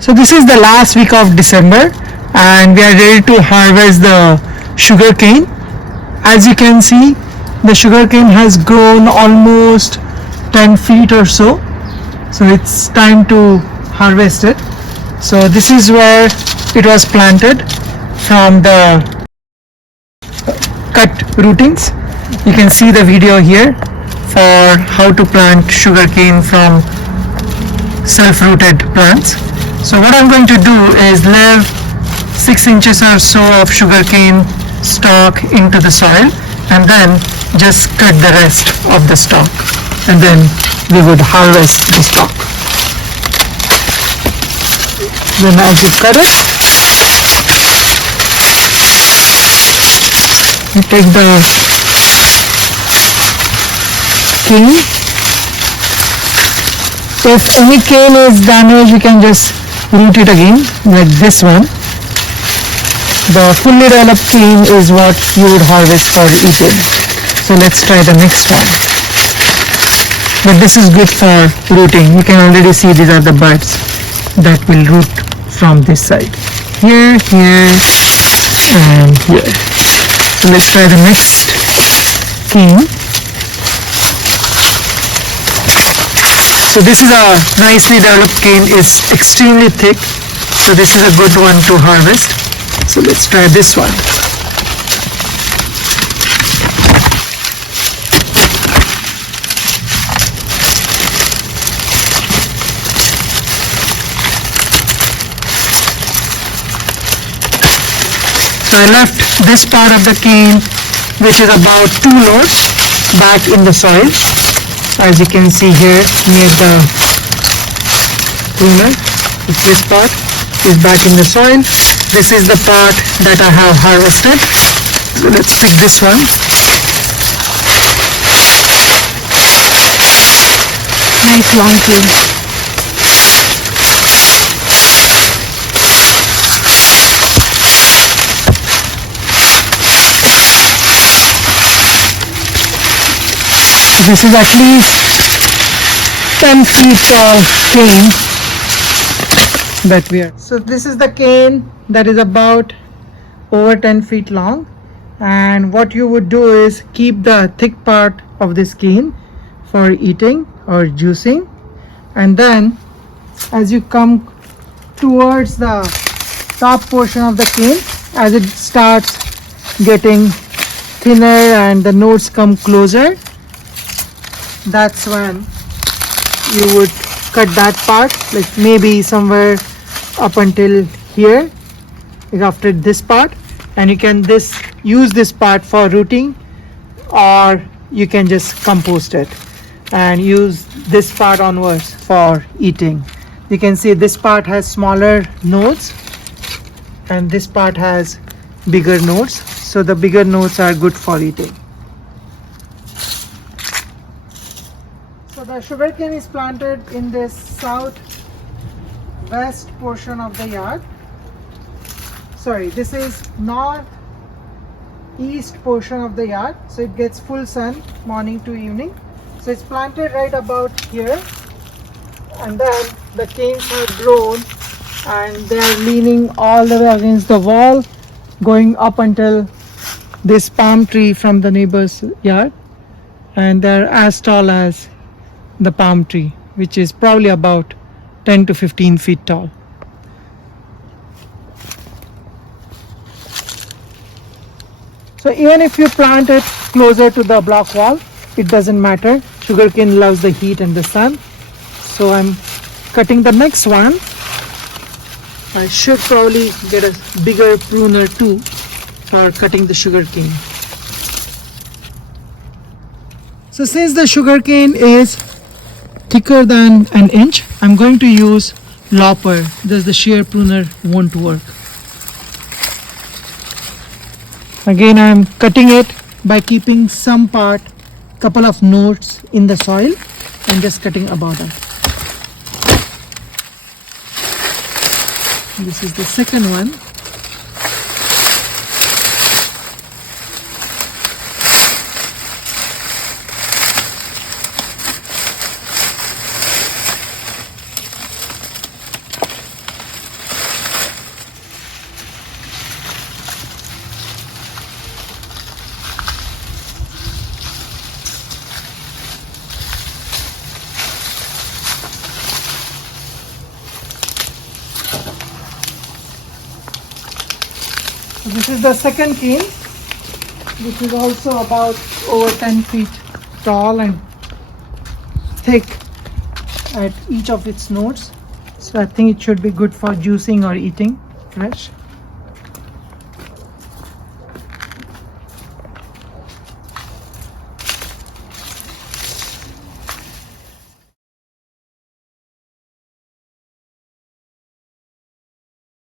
So this is the last week of December and we are ready to harvest the sugarcane. As you can see, the sugarcane has grown almost 10 feet or so. So it's time to harvest it. So this is where it was planted from the cut rootings. You can see the video here for how to plant sugarcane from self-rooted plants. So what I'm going to do is leave 6 inches or so of sugarcane stalk into the soil and then just cut the rest of the stalk, and then we would harvest the stalk. Then as you cut it, you take the cane. If any cane is damaged, you can just root it again, like this one. The fully developed cane is what you would harvest for eating. So let's try the next one. But this is good for rooting. You can already see these are the buds that will root from this side. Here, here, and here. So let's try the next cane. So this is a nicely developed cane, is extremely thick. So this is a good one to harvest. So let's try this one. So I left this part of the cane, which is about 2 loads, back in the soil. As you can see here near the pruner, this part is back in the soil. This is the part that I have harvested. So let's pick this one. Nice long cane. This is at least 10 feet tall cane that we are. So this is the cane that is about over 10 feet long, and what you would do is keep the thick part of this cane for eating or juicing, and then as you come towards the top portion of the cane, as it starts getting thinner and the nodes come closer, that's when you would cut that part, like maybe somewhere up until here, like after this part, and you can use this part for rooting, or you can just compost it and use this part onwards for eating. You can see this part has smaller nodes and this part has bigger nodes, so the bigger nodes are good for eating. So the sugarcane is planted in this southwest portion of the yard. Sorry, this is northeast portion of the yard, so it gets full sun morning to evening. So it's planted right about here, and then the canes have grown and they are leaning all the way against the wall, going up until this palm tree from the neighbor's yard, and they're as tall as the palm tree, which is probably about 10 to 15 feet tall. So even if you plant it closer to the block wall, it doesn't matter. Sugarcane loves the heat and the sun. So I'm cutting the next one. I should probably get a bigger pruner too for cutting the sugarcane. So since the sugarcane is thicker than an inch, I'm going to use lopper. Thus the shear pruner won't work. Again, I'm cutting it by keeping some part, couple of nodes in the soil, and just cutting about that. This is the second one. This is the second cane, which is also about over 10 feet tall and thick at each of its nodes. So I think it should be good for juicing or eating fresh.